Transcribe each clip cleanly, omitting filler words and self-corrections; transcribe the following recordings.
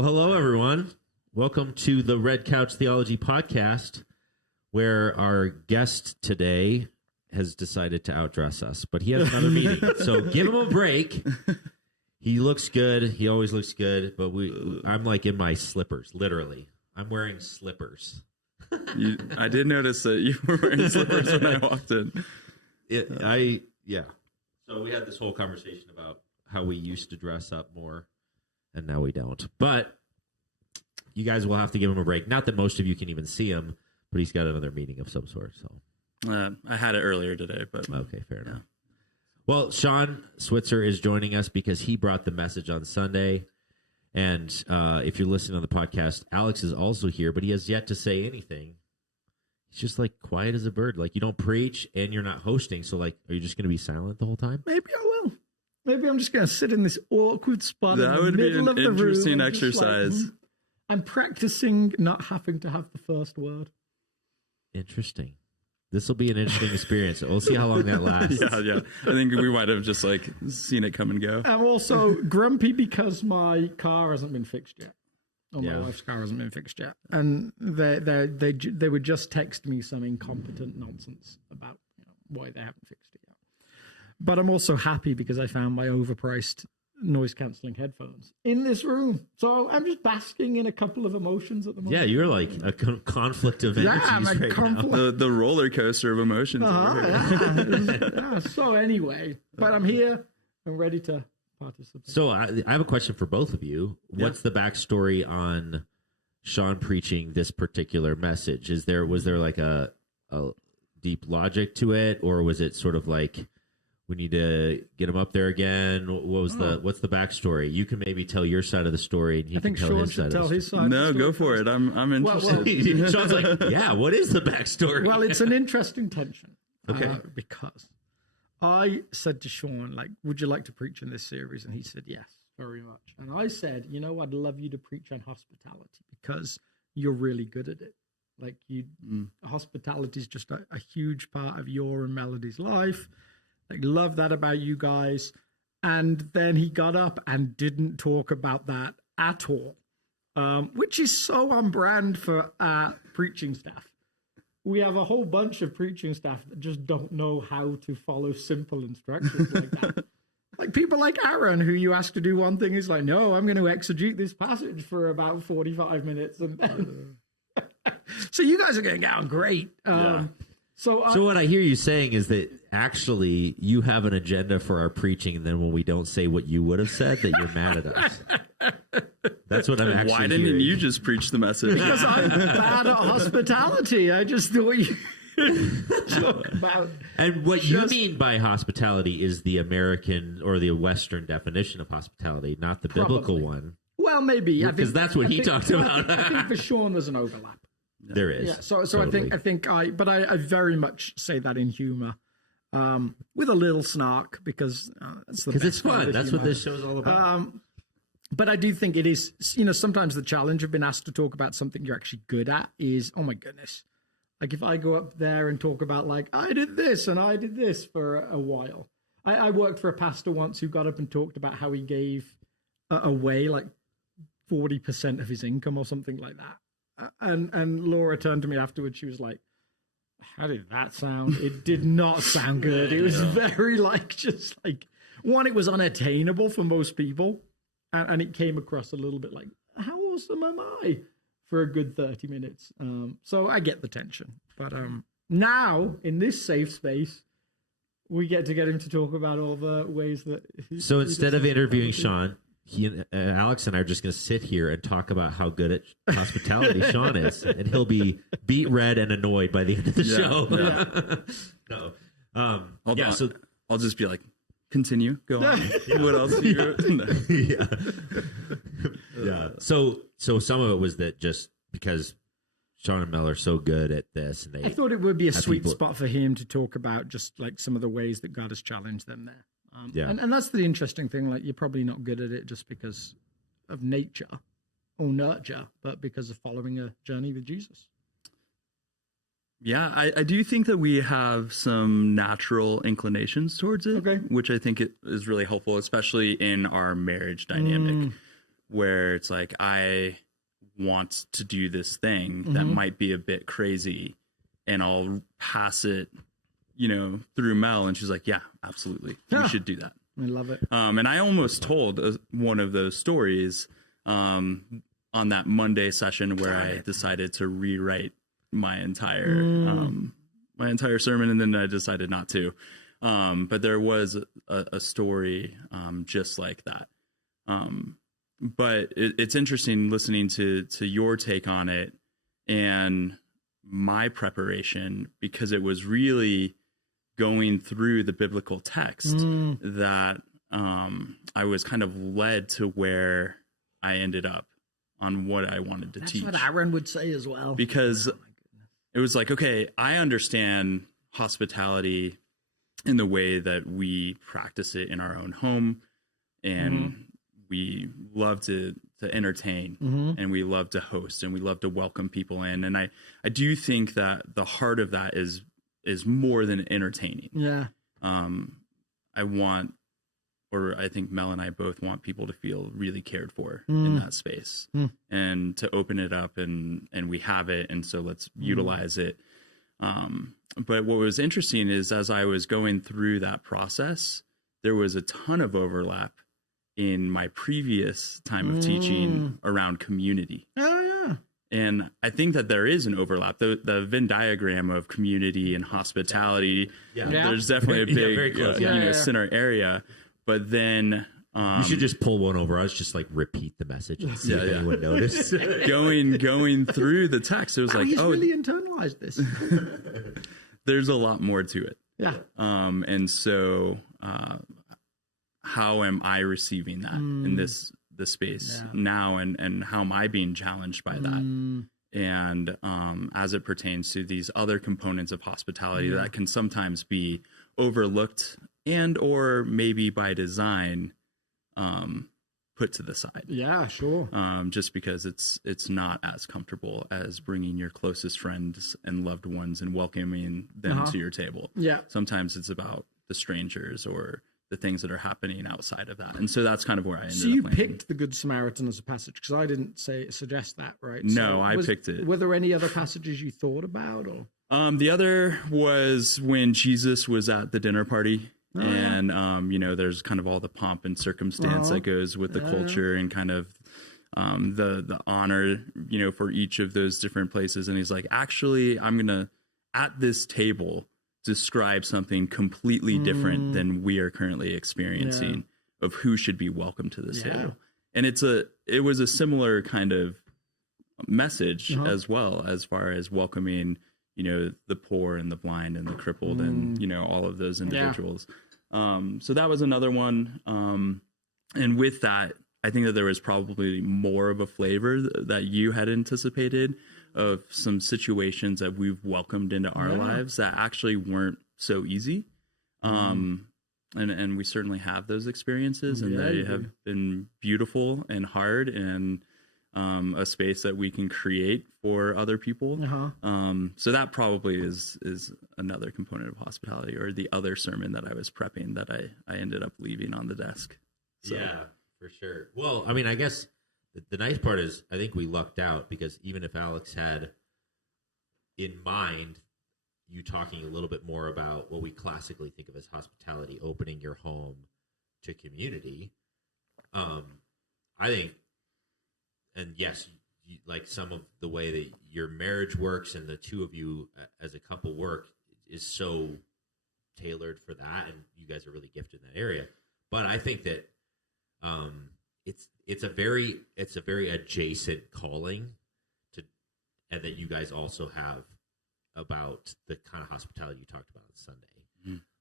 Well, hello, everyone. Welcome to the Red Couch Theology podcast, where our guest today has decided to outdress us, but he has another meeting, so give him a break. He looks good. He always looks good, but I'm like in my slippers, literally. I'm wearing slippers. I did notice that you were wearing slippers when I walked in. Yeah. So we had this whole conversation about how we used to dress up more, and now we don't. But you guys will have to give him a break. Not that most of you can even see him, but he's got another meeting of some sort. So I had it earlier today, but okay, fair enough. Well, Sean Switzer is joining us because he brought the message on Sunday. And if you're listening to the podcast, Alex is also here, but he has yet to say anything. He's just like quiet as a bird. Like, you don't preach and you're not hosting. So, like, are you just going to be silent the whole time? Maybe I will. Maybe I'm just going to sit in this awkward spot that in the would be middle an of the room. interesting exercise. Like, I'm practicing not having to have the first word. Interesting. This will be an interesting experience. We'll see how long that lasts. Yeah. I think we might have just like seen it come and go. I'm also grumpy because my car hasn't been fixed yet. Or my wife's car hasn't been fixed yet. And they would just text me some incompetent nonsense about why they haven't fixed it yet. But I'm also happy because I found my overpriced noise-canceling headphones in this room. So I'm just basking in a couple of emotions at the moment. Yeah, you're like a conflict of energies right now. The roller coaster of emotions. So anyway, but I'm here. I'm ready to participate. So I have a question for both of you. What's the backstory on Sean preaching this particular message? Was there like a deep logic to it, or was it sort of like, we need to get him up there again? What's the backstory? You can maybe tell your side of the story, and he can tell his side. No, go for it. I'm interested. Sean's like, yeah. What is the backstory? Well, it's an interesting tension. Okay. Because I said to Sean, like, would you like to preach in this series? And he said, yes, very much. And I said, I'd love you to preach on hospitality because you're really good at it. Like, hospitality is just a huge part of your and Melody's life. Like, love that about you guys. And then he got up and didn't talk about that at all, which is so on brand for our preaching staff. We have a whole bunch of preaching staff that just don't know how to follow simple instructions like that. Like people like Aaron, who you ask to do one thing, is like, no, I'm going to exegete this passage for about 45 minutes. And then... So you guys are going to get on great. So what I hear you saying is that actually you have an agenda for our preaching, and then when we don't say what you would have said, that you're mad at us. That's what I'm actually Why didn't hearing. you just preach the message? Because I'm bad at hospitality. I just thought you talk about. And what you mean by hospitality is the American or the Western definition of hospitality, not the biblical one. Well, maybe. Because that's what he talked about. I think for Sean there's an overlap. There is. Yeah, so totally. I think I very much say that in humor, with a little snark because it's fun. That's what this show's all about. But I do think it is. Sometimes the challenge of being asked to talk about something you're actually good at is, oh my goodness, like if I go up there and talk about like I did this and I did this for a while. I worked for a pastor once who got up and talked about how he gave away like 40% of his income or something like that. And Laura turned to me afterwards. She was like, how did that sound? It did not sound good. It was very just like, one, it was unattainable for most people. And it came across a little bit like, how awesome am I for a good 30 minutes? So I get the tension. But now, in this safe space, we get him to talk about all the ways that... So instead of interviewing Sean... Alex and I are just going to sit here and talk about how good at hospitality Sean is, and he'll be beat red and annoyed by the end of the show. No. I'll just be like, continue, go on. What else do you... Yeah. So some of it was that just because Sean and Mel are so good at this, and I thought it would be a sweet spot for him to talk about just like some of the ways that God has challenged them there. And that's the interesting thing. Like, you're probably not good at it just because of nature or nurture, but because of following a journey with Jesus. Yeah, I do think that we have some natural inclinations towards it, which I think it is really helpful, especially in our marriage dynamic. where it's like, I want to do this thing that might be a bit crazy, and I'll pass it, through Mel, and she's like, yeah, absolutely. We should do that. I love it. And I almost told one of those stories on that Monday session where I decided to rewrite my entire sermon, and then I decided not to. But there was a story just like that. But it's interesting listening to your take on it and my preparation, because it was really going through the biblical text that I was kind of led to where I ended up on what I wanted to teach. That's what Aaron would say as well. Because it was like, okay, I understand hospitality in the way that we practice it in our own home, and we love to entertain, and we love to host, and we love to welcome people in. And I do think that the heart of that is more than entertaining. Yeah. I think Mel and I both want people to feel really cared for in that space, and to open it up, and we have it. And so let's utilize it. But what was interesting is, as I was going through that process, there was a ton of overlap in my previous time of teaching around community. Oh, yeah. And I think that there is an overlap. The Venn diagram of community and hospitality, there's definitely a big very close, center area. But then you should just pull one over us, just like repeat the message and see if anyone noticed. going through the text, it was like, he's really internalized this. There's a lot more to it. Yeah. And so how am I receiving that in this space now, and how am I being challenged by that? And as it pertains to these other components of hospitality that can sometimes be overlooked and or maybe by design put to the side. Yeah, sure. Just because it's not as comfortable as bringing your closest friends and loved ones and welcoming them to your table. Yeah. Sometimes it's about the strangers or the things that are happening outside of that. And so that's kind of where I ended up. So you landing. picked the Good Samaritan as a passage, because I didn't suggest that, right? No, I picked it. Were there any other passages you thought about, or? The other was when Jesus was at the dinner party. And, there's kind of all the pomp and circumstance that goes with the culture and kind of the honor, for each of those different places. And he's like, actually, I'm going to, at this table, describe something completely different than we are currently experiencing of who should be welcome to this table. And it was a similar kind of message as well, as far as welcoming the poor and the blind and the crippled and, all of those individuals. So that was another one. And with that, I think that there was probably more of a flavor that you had anticipated of some situations that we've welcomed into our lives that actually weren't so easy. And we certainly have those experiences, and they have been beautiful and hard, and a space that we can create for other people. So that probably is another component of hospitality, or the other sermon that I was prepping that I ended up leaving on the desk. So. Yeah, for sure. Well, I mean, I guess the nice part is I think we lucked out, because even if Alex had in mind you talking a little bit more about what we classically think of as hospitality, opening your home to community, I think, and yes, like some of the way that your marriage works and the two of you as a couple work is so tailored for that, and you guys are really gifted in that area. But I think that it's a very adjacent calling to, and that you guys also have about the kind of hospitality you talked about on Sunday.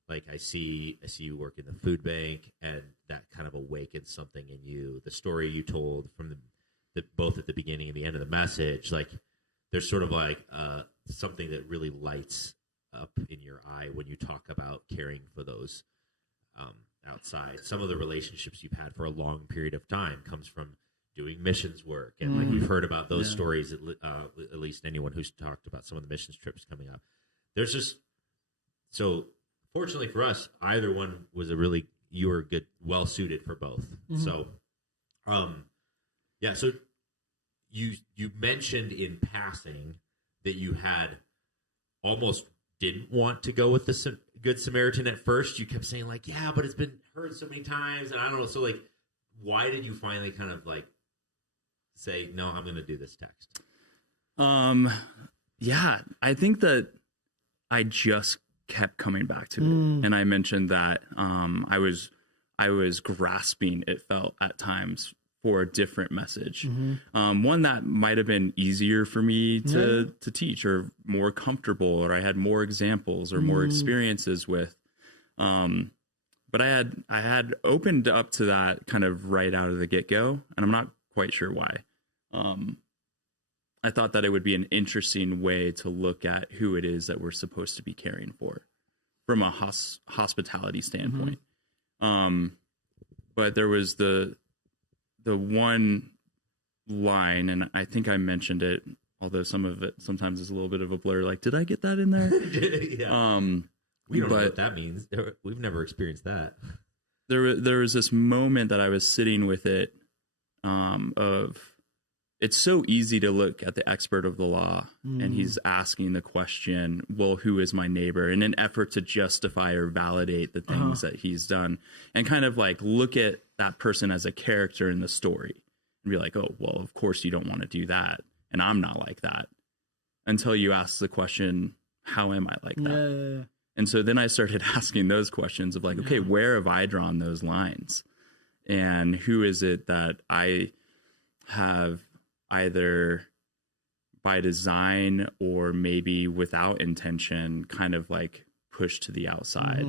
Like I see you work in the food bank, and that kind of awakens something in you. The story you told from the both at the beginning and the end of the message, like there's sort of like something that really lights up in your eye when you talk about caring for those outside. Some of the relationships you've had for a long period of time comes from doing missions work, and like we've heard about those stories, at least anyone who's talked about some of the missions trips coming up. There's just, so fortunately for us, either one was you were good, well suited for both. So Yeah. So you mentioned in passing that you had almost didn't want to go with the Good Samaritan at first. You kept saying like, yeah, but it's been heard so many times, and I don't know. So like, why did you finally kind of like say, no, I'm going to do this text? Yeah, I think that I just kept coming back to it, and I mentioned that I was grasping, it felt at times, for a different message, one that might have been easier for me to teach, or more comfortable, or I had more examples or more experiences with. But I had opened up to that kind of right out of the get-go, and I'm not quite sure why. I thought that it would be an interesting way to look at who it is that we're supposed to be caring for from a hospitality standpoint. But there was the one line, and I think I mentioned it, although some of it sometimes is a little bit of a blur. Like, did I get that in there? Yeah. We don't know what that means. We've never experienced that. There was this moment that I was sitting with it, of, it's so easy to look at the expert of the law, and he's asking the question, well, who is my neighbor? In an effort to justify or validate the things that he's done, and kind of like look at that person as a character in the story and be like, oh, well, of course you don't want to do that. And I'm not like that, until you ask the question, how am I like that? And so then I started asking those questions of like, okay, where have I drawn those lines? And who is it that I have either by design or maybe without intention kind of like pushed to the outside,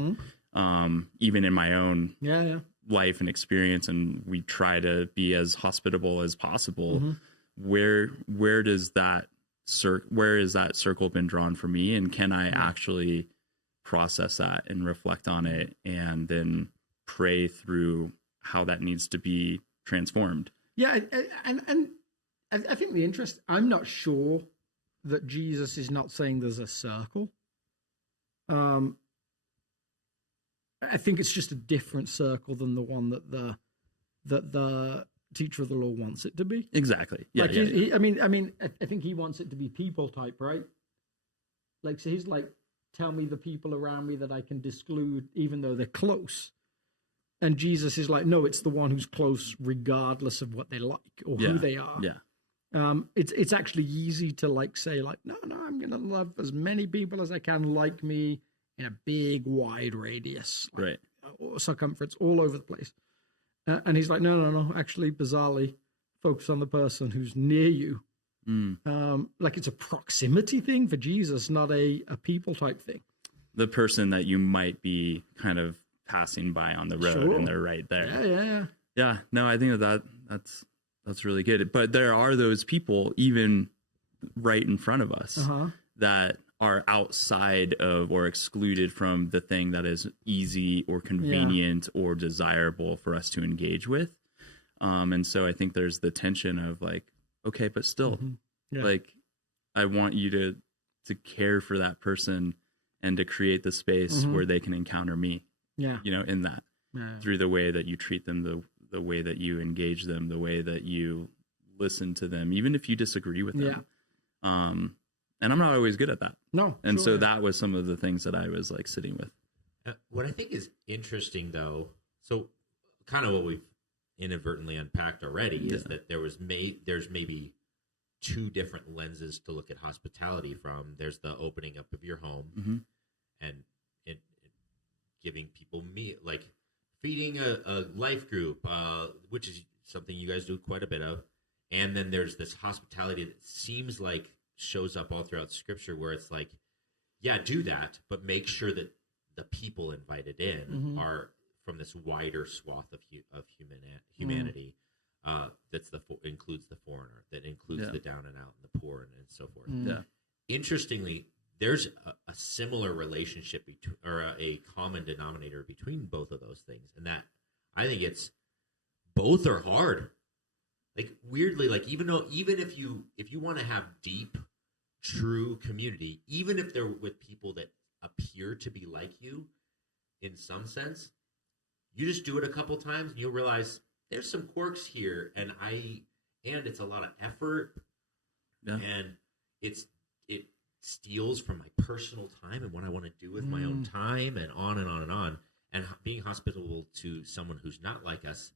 even in my own life and experience. And we try to be as hospitable as possible. Where is that circle been drawn for me? And can I actually process that and reflect on it, and then pray through how that needs to be transformed? Yeah. And I think the interest, I'm not sure that Jesus is not saying there's a circle. I think it's just a different circle than the one that the teacher of the law wants it to be. Exactly. Yeah. Like I mean, I think he wants it to be people type, right? Like, so he's like, tell me the people around me that I can disclude, even though they're close. And Jesus is like, no, it's the one who's close, regardless of what they like or who they are. Yeah. It's actually easy to like say like, no, I'm going to love as many people as I can like me in a big, wide radius, like, circumference all over the place. And he's like, no. Actually, bizarrely, focus on the person who's near you. Like it's a proximity thing for Jesus, not a people type thing. The person that you might be kind of passing by on the road, and they're right there. Yeah. No, I think that's really good. But there are those people even right in front of us that are outside of or excluded from the thing that is easy or convenient or desirable for us to engage with. And so I think there's the tension of like, okay, but still, like, I want you to care for that person and to create the space where they can encounter me. In that, through the way that you treat them, the way that you engage them, the way that you listen to them, even if you disagree with them. And I'm not always good at that. No. And so that was some of the things that I was like sitting with. What I think is interesting, though, so kind of what we've inadvertently unpacked already is that there's maybe two different lenses to look at hospitality from. There's the opening up of your home and giving people like feeding a life group, which is something you guys do quite a bit of. And then there's this hospitality that seems like shows up all throughout Scripture, where it's like, yeah, do that, but make sure that the people invited in are from this wider swath of humanity. Includes the foreigner, that includes the down and out and the poor and so forth. Interestingly, there's a similar relationship or a common denominator between both of those things, and that I think it's both are hard. Like weirdly, like even if you want to have deep, true community, even if they're with people that appear to be like you in some sense, you just do it a couple times and you'll realize there's some quirks here, and and it's a lot of effort, and it steals from my personal time and what I want to do with my own time, and on and on and on. And being hospitable to someone who's not like us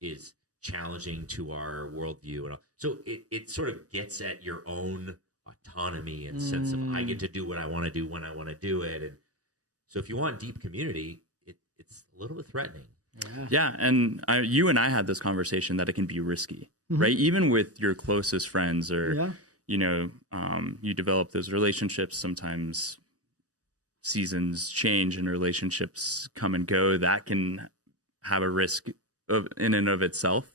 is challenging to our worldview, and all. So it sort of gets at your own autonomy and sense of I get to do what I want to do when I want to do it. And so if you want deep community, it's a little bit threatening. Yeah, and you and I had this conversation that it can be risky, right? Even with your closest friends, or you develop those relationships. Sometimes seasons change and relationships come and go. That can have a risk in and of itself.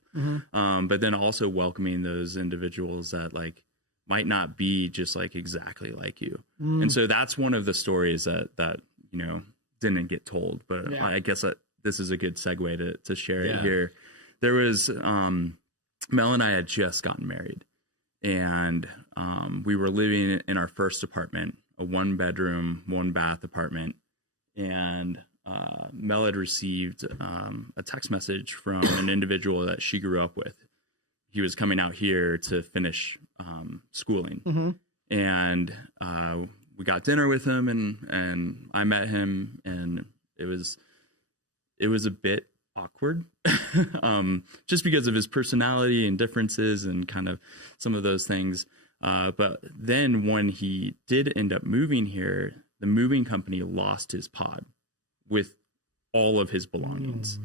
But then also welcoming those individuals that like might not be just like exactly like you. And so that's one of the stories that didn't get told. But I guess that this is a good segue to share it here. There was Mel and I had just gotten married, and we were living in our first apartment, a 1-bedroom, 1-bath apartment. And Mel had received a text message from an individual that she grew up with. He was coming out here to finish schooling. And we got dinner with him, and I met him, and it was a bit awkward, just because of his personality and differences and kind of some of those things. But then when he did end up moving here, the moving company lost his pod with all of his belongings.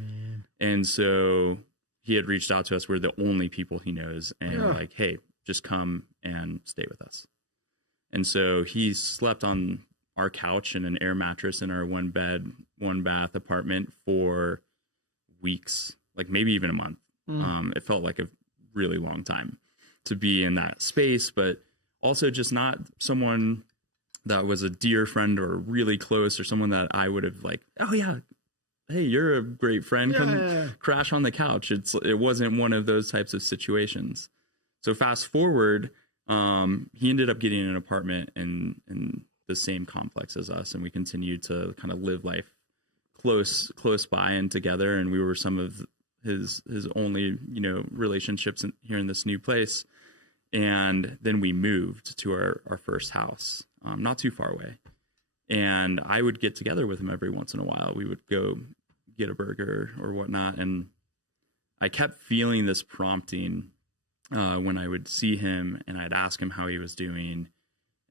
And so he had reached out to us. We're the only people he knows. And we're like, hey, just come and stay with us. And so he slept on our couch and an air mattress in our 1-bed, 1-bath apartment for weeks, like maybe even a month. It felt like a really long time to be in that space, but also just not someone that was a dear friend or really close, or someone that I would have like, oh yeah, hey, you're a great friend, come crash on the couch. It wasn't one of those types of situations. So fast forward, he ended up getting an apartment in the same complex as us, and we continued to kind of live life close by and together. And we were some of his only relationships here in this new place. And then we moved to our first house, not too far away. And I would get together with him every once in a while. We would go get a burger or whatnot. And I kept feeling this prompting when I would see him, and I'd ask him how he was doing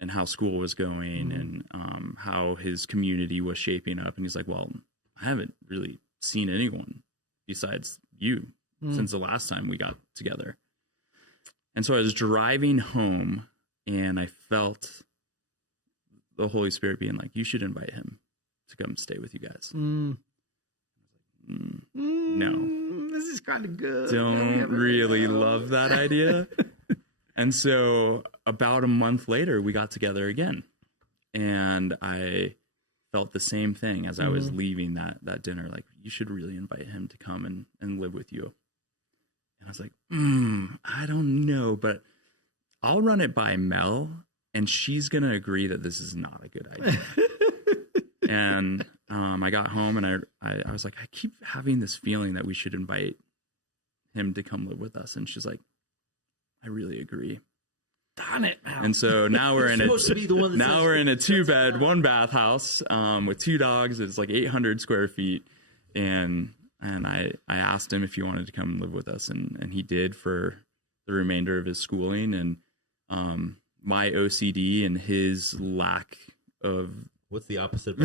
and how school was going, and how his community was shaping up. And he's like, well, I haven't really seen anyone besides you since the last time we got together. And so I was driving home, and I felt the Holy Spirit being like, you should invite him to come stay with you guys. No. This is kind of good. Don't really love that idea. And so about a month later, we got together again. And I felt the same thing as I was leaving that dinner. Like, you should really invite him to come and live with you. And I was like, I don't know, but I'll run it by Mel, and she's going to agree that this is not a good idea. And I got home, and I was like, I keep having this feeling that we should invite him to come live with us. And she's like, I really agree. Darn it, man. And so now we're in a 2-bed, 1-bath house with 2 dogs. It's like 800 square feet. And I asked him if he wanted to come live with us, and he did for the remainder of his schooling. And my OCD and his lack of... What's the opposite?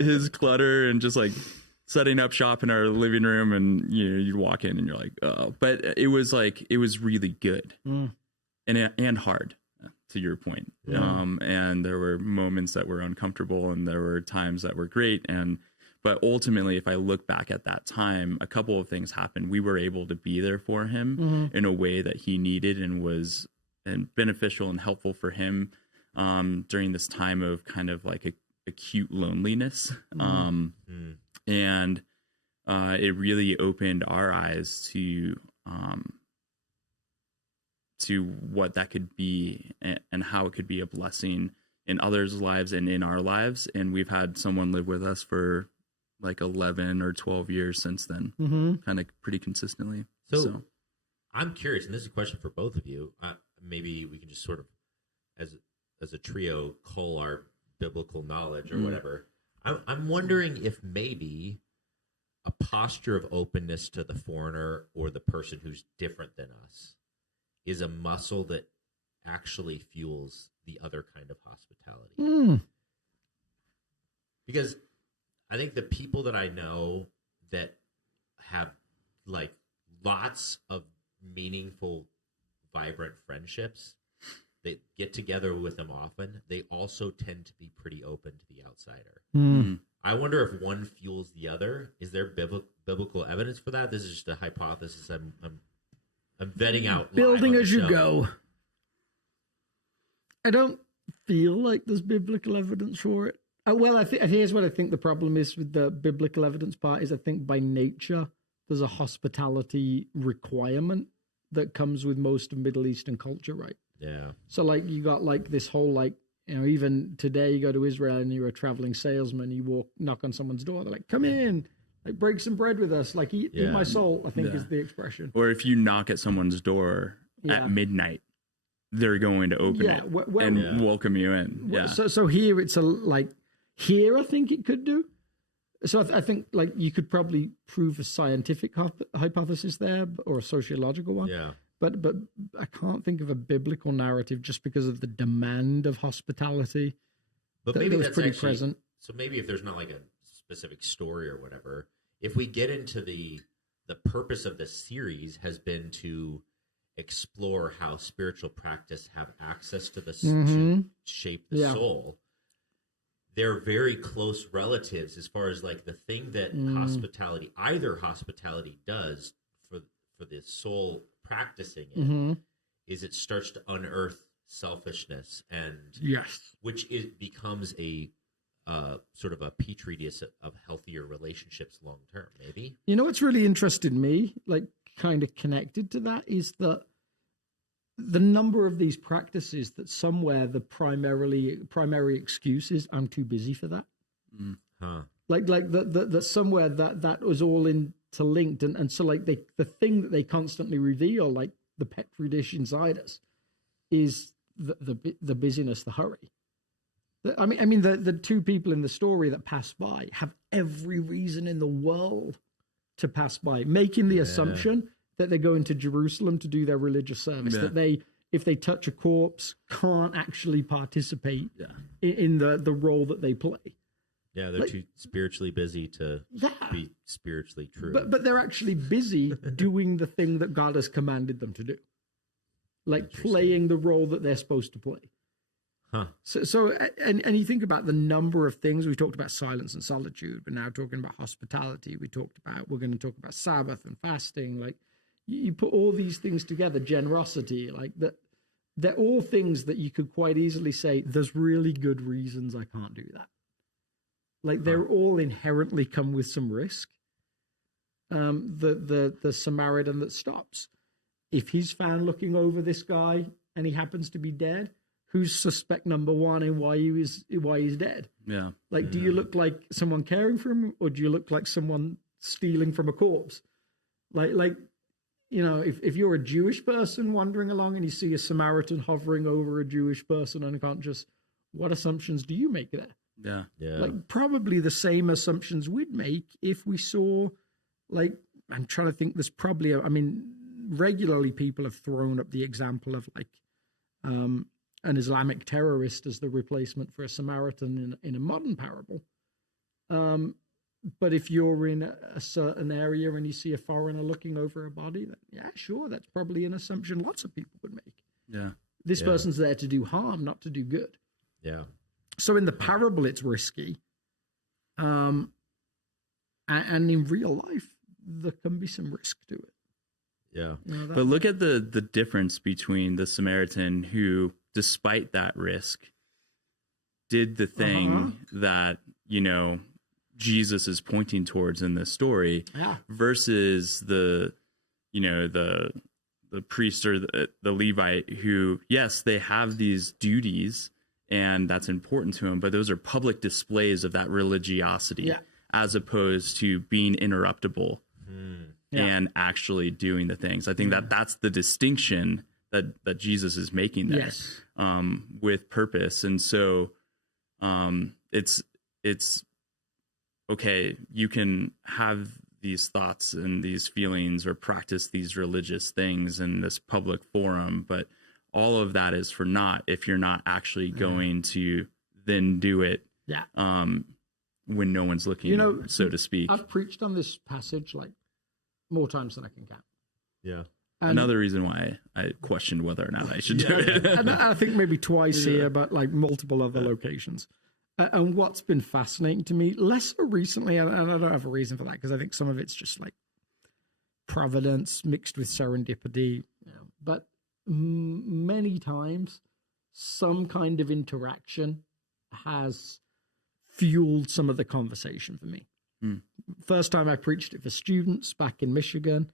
His clutter and just like setting up shop in our living room, and you'd walk in and you're like, oh. But it was really good and hard, to your point. And there were moments that were uncomfortable, and there were times that were great. But ultimately, if I look back at that time, a couple of things happened. We were able to be there for him in a way that he needed, and was beneficial and helpful for him during this time of kind of like acute loneliness. And it really opened our eyes to what that could be, and how it could be a blessing in others' lives and in our lives. And we've had someone live with us for like 11 or 12 years since then, kind of pretty consistently. So I'm curious, and this is a question for both of you. Maybe we can just sort of, as a trio, cull our biblical knowledge or whatever. I'm wondering if maybe a posture of openness to the foreigner or the person who's different than us is a muscle that actually fuels the other kind of hospitality. Because I think the people that I know that have like lots of meaningful, vibrant friendships, they get together with them often, they also tend to be pretty open to the outsider. I wonder if one fuels the other. Is there biblical evidence for that? This is just a hypothesis I'm vetting out. Building as you go. I don't feel like there's biblical evidence for it. Well, here's what I think the problem is with the biblical evidence part is I think by nature there's a hospitality requirement that comes with most of Middle Eastern culture, right? Yeah. So like you got like this whole like, you know, even today you go to Israel and you're a traveling salesman, you knock on someone's door, they're like, come in, like break some bread with us, like eat my soul, I think is the expression. Or if you knock at someone's door at midnight, they're going to open it and welcome you in. Yeah. So here it's here I think it could do. So I think like you could probably prove a scientific hypothesis there or a sociological one. Yeah. But I can't think of a biblical narrative just because of the demand of hospitality. But maybe that's pretty actually, present. So maybe if there's not like a specific story or whatever, if we get into the purpose of the series has been to explore how spiritual practice have access to the to shape the soul. They're very close relatives as far as like the thing that hospitality does for the soul practicing it is it starts to unearth selfishness and which becomes a sort of a petri dish of healthier relationships long term. Maybe you know what's really interested me, like kind of connected to that, is that the number of these practices that somewhere the primary excuse is I'm too busy for that. Like that somewhere that was all interlinked, and so like the thing that they constantly reveal, like the petri dish inside us, is the busyness, the hurry. I mean the two people in the story that pass by have every reason in the world to pass by, making the assumption that they're going to Jerusalem to do their religious service, that they, if they touch a corpse, can't actually participate in the role that they play. Yeah, they're too spiritually busy to be spiritually true. But they're actually busy doing the thing that God has commanded them to do, like playing the role that they're supposed to play. So you think about the number of things. We talked about silence and solitude, but now talking about hospitality. We're going to talk about Sabbath and fasting. Like you put all these things together, generosity, like that. They're all things that you could quite easily say, there's really good reasons I can't do that. Like they're all inherently come with some risk. The Samaritan that stops, if he's found looking over this guy and he happens to be dead, who's suspect number one and why he's dead? Yeah. Like, do you look like someone caring for him, or do you look like someone stealing from a corpse? Like you know, if you're a Jewish person wandering along and you see a Samaritan hovering over a Jewish person unconscious, what assumptions do you make there? Yeah. Like probably the same assumptions we'd make if we saw, like, I'm trying to think, there's probably, regularly people have thrown up the example of like an Islamic terrorist as the replacement for a Samaritan in a modern parable. But if you're in a certain area and you see a foreigner looking over a body, then yeah, sure, that's probably an assumption lots of people would make. Yeah. This person's there to do harm, not to do good. Yeah. So in the parable, it's risky. And in real life, there can be some risk to it. Yeah. But look at the difference between the Samaritan who, despite that risk, did the thing that, Jesus is pointing towards in this story versus the priest or the Levite who, yes, they have these duties and that's important to him, but those are public displays of that religiosity as opposed to being interruptible and actually doing the things. I think that that's the distinction that Jesus is making there, with purpose. And so it's okay, you can have these thoughts and these feelings or practice these religious things in this public forum, but all of that is for naught if you're not actually going to then do it when no one's looking, so to speak. I've preached on this passage like more times than I can count. Yeah. And another reason why I questioned whether or not I should do it. And I think maybe twice here, but like multiple other locations. And what's been fascinating to me, less so recently, and I don't have a reason for that, because I think some of it's just like providence mixed with serendipity, but many times some kind of interaction has fueled some of the conversation for me. First time I preached it for students back in Michigan,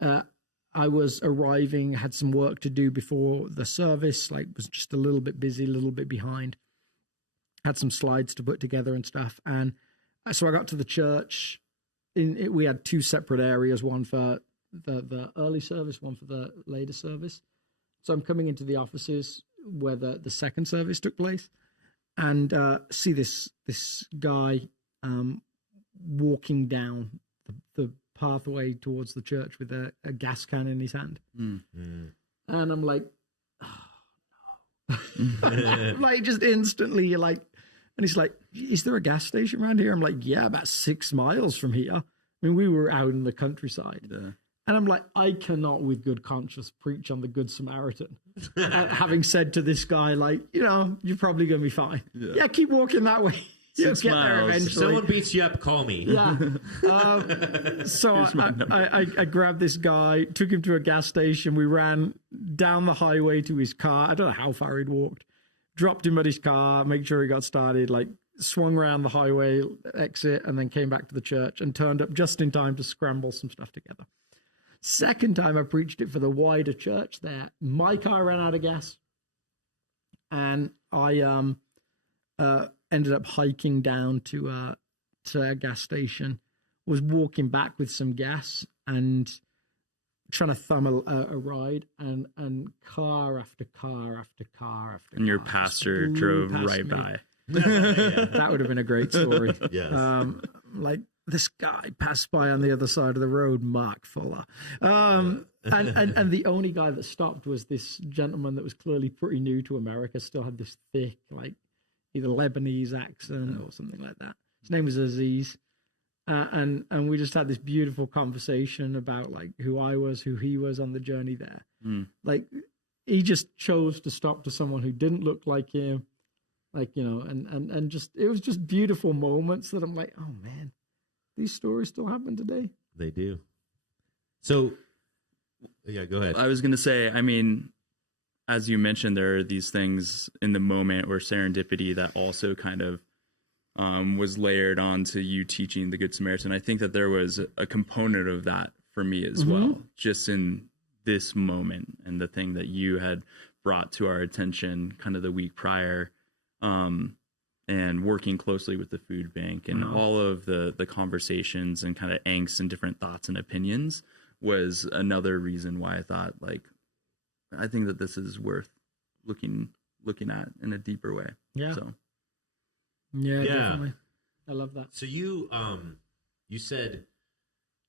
I was arriving, had some work to do before the service, like was just a little bit busy, a little bit behind, had some slides to put together and stuff. And so I got to the church. We had two separate areas, one for the early service, one for the later service. So I'm coming into the offices where the second service took place, and see this guy walking down the pathway towards the church with a gas can in his hand. And I'm like, oh, no. Like just instantly you're like, and he's like, is there a gas station around here? I'm like, yeah, about 6 miles from here. I mean, we were out in the countryside. And I'm like, I cannot with good conscience preach on the Good Samaritan. Having said to this guy, like, you're probably going to be fine. Yeah, keep walking that way. You'll get there eventually. If someone beats you up, call me. Yeah. So I grabbed this guy, took him to a gas station. We ran down the highway to his car. I don't know how far he'd walked. Dropped him at his car, make sure he got started, like swung around the highway exit, and then came back to the church and turned up just in time to scramble some stuff together. Second time I preached it for the wider church there, my car ran out of gas, and I ended up hiking down to a gas station, was walking back with some gas and trying to thumb a ride, and car after car after car after and car. your pastor drove right by. That would have been a great story. Yes. Like this guy passed by on the other side of the road, Mark Fuller. And the only guy that stopped was this gentleman that was clearly pretty new to America, still had this thick, like either Lebanese accent or something like that. His name was Aziz. And we just had this beautiful conversation about like who I was, who he was on the journey there. Like he just chose to stop to someone who didn't look like him, like, and just, it was just beautiful moments that I'm like, oh man, these stories still happen today. They do. So yeah, go ahead. I was going to say, I mean, as you mentioned, there are these things in the moment or serendipity that also kind of was layered onto you teaching the Good Samaritan. I think that there was a component of that for me as well, just in this moment and the thing that you had brought to our attention kind of the week prior, and working closely with the food bank and all of the conversations and kind of angst and different thoughts and opinions was another reason why I thought, like, I think that this is worth looking at in a deeper way. Yeah. So. Yeah, definitely. I love that. So you said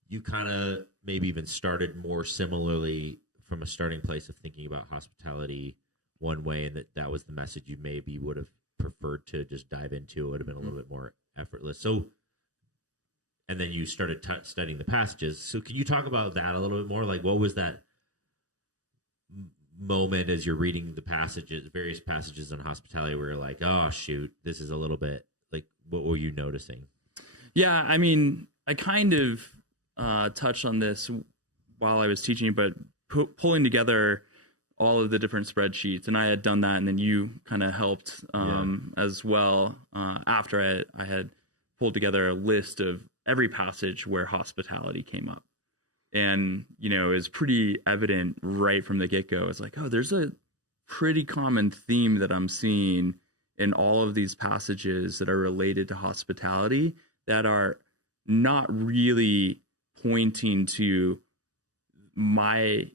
you kind of maybe even started more similarly from a starting place of thinking about hospitality one way, and that was the message you maybe would have preferred to just dive into. It would have been a little bit more effortless. So, and then you started studying the passages. So can you talk about that a little bit more? Like, what was that moment as you're reading the passages, various passages on hospitality, where you're like, oh shoot, this is a little bit, like, what were you noticing? Yeah, I mean, I kind of touched on this while I was teaching, but pulling together all of the different spreadsheets, and I had done that, and then you kind of helped as well after I had pulled together a list of every passage where hospitality came up. And, it was pretty evident right from the get-go. It's like, oh, there's a pretty common theme that I'm seeing in all of these passages that are related to hospitality that are not really pointing to my,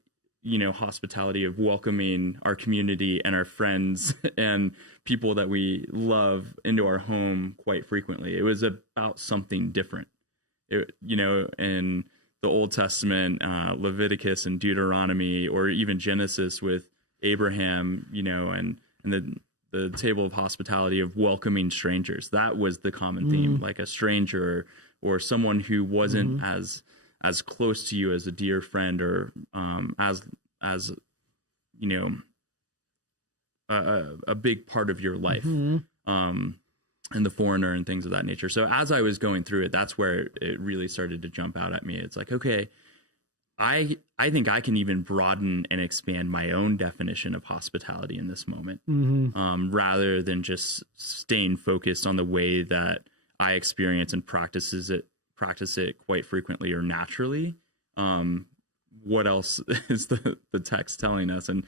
hospitality of welcoming our community and our friends and people that we love into our home quite frequently. It was about something different. In the Old Testament, Leviticus and Deuteronomy, or even Genesis with Abraham, and the table of hospitality of welcoming strangers. That was the common theme, like a stranger or someone who wasn't as close to you as a dear friend, or as a big part of your life, and the foreigner and things of that nature. So as I was going through it, that's where it really started to jump out at me. It's like, okay, I think I can even broaden and expand my own definition of hospitality in this moment, rather than just staying focused on the way that I experience and practice it quite frequently or naturally. What else is the text telling us? And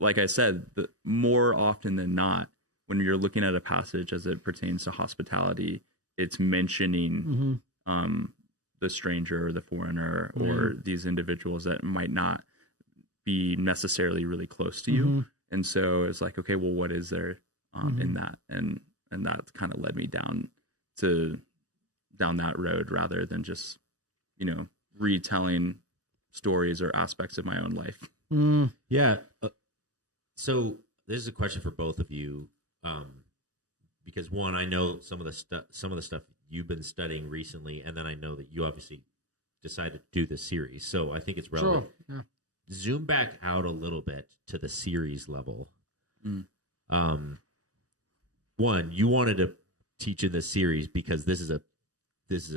like I said, more often than not, when you're looking at a passage as it pertains to hospitality, it's mentioning the stranger or the foreigner or these individuals that might not be necessarily really close to you. And so it's like, okay, well, what is there in that? And that kind of led me down that road, rather than just, retelling stories or aspects of my own life. Yeah. So this is a question for both of you. Because one, I know some of the stuff you've been studying recently, and then I know that you obviously decided to do this series. So I think it's relevant. Sure. Yeah. Zoom back out a little bit to the series level. One, you wanted to teach in this series because this is a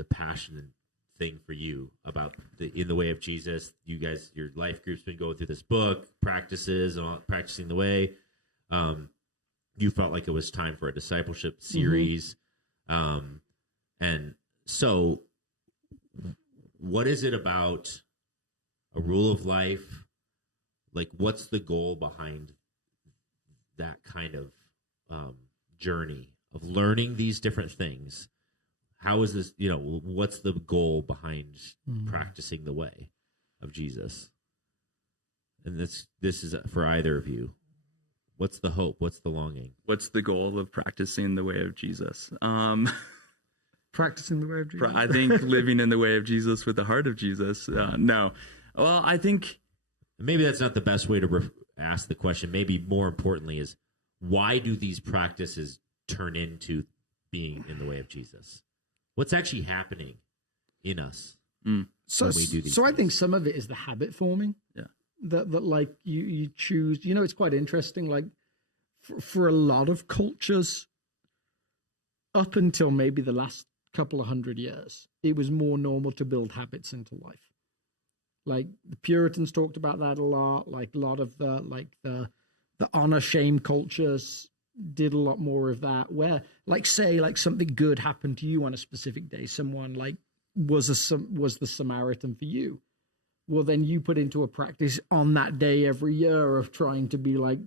passionate thing for you about in the way of Jesus. You guys, your life group's been going through this book, practices, and practicing the way. You felt like it was time for a discipleship series. And so what is it about a rule of life? Like, what's the goal behind that kind of journey of learning these different things? How is this, what's the goal behind practicing the way of Jesus? And this is for either of you. What's the hope? What's the longing? What's the goal of practicing the way of Jesus? Practicing the way of Jesus? I think living in the way of Jesus with the heart of Jesus. No. Well, I think... Maybe that's not the best way to ask the question. Maybe more importantly is, why do these practices turn into being in the way of Jesus? What's actually happening in us when we do these So things? I think some of it is the habit forming. Yeah. That like you choose, it's quite interesting. Like for a lot of cultures, up until maybe the last couple of 100 years, it was more normal to build habits into life. Like the Puritans talked about that a lot. Like a lot of the honor shame cultures did a lot more of that. Where say something good happened to you on a specific day, someone was the Samaritan for you. Well, then you put into a practice on that day every year of trying to be like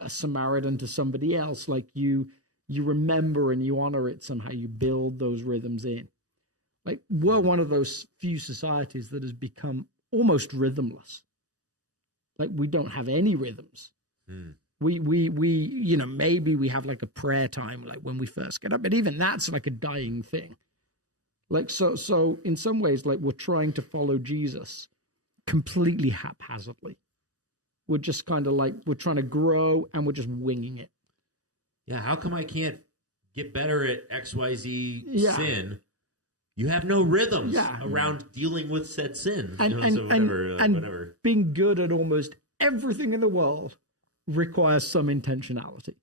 a Samaritan to somebody else. Like you remember and you honor it somehow. You build those rhythms in. Like we're one of those few societies that has become almost rhythmless. Like we don't have any rhythms. We maybe we have like a prayer time, like when we first get up, but even that's like a dying thing. Like, so in some ways, like we're trying to follow Jesus completely haphazardly. We're just kind of like, we're trying to grow and we're just winging it. Yeah. How come I can't get better at XYZ sin? You have no rhythms around dealing with said sin. And being good at almost everything in the world requires some intentionality.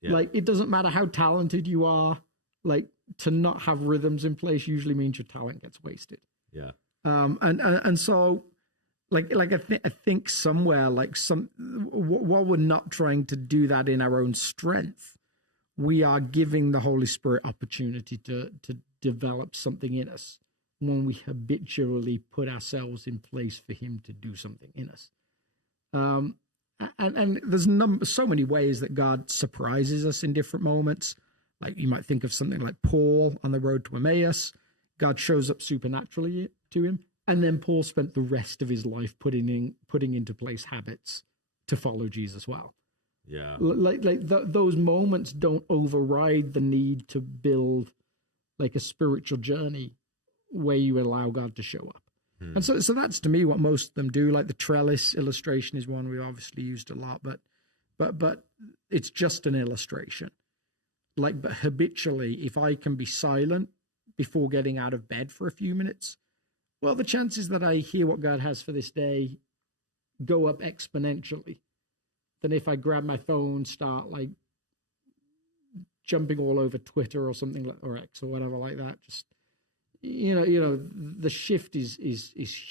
Yeah. Like, it doesn't matter how talented you are, like, to not have rhythms in place usually means your talent gets wasted. Yeah. And so, I think somewhere, while we're not trying to do that in our own strength, we are giving the Holy Spirit opportunity to develop something in us when we habitually put ourselves in place for Him to do something in us. And there's so many ways that God surprises us in different moments. Like you might think of something like Paul on the road to Emmaus. God shows up supernaturally to him. And then Paul spent the rest of his life putting into place habits to follow Jesus well. Yeah. Those moments don't override the need to build like a spiritual journey where you allow God to show up. And so that's to me what most of them do. Like the trellis illustration is one we obviously used a lot, but it's just an illustration. Like, but habitually, if I can be silent before getting out of bed for a few minutes, well, the chances that I hear what God has for this day go up exponentially than if I grab my phone, start like jumping all over Twitter or something like, or X or whatever like that. Just, the shift is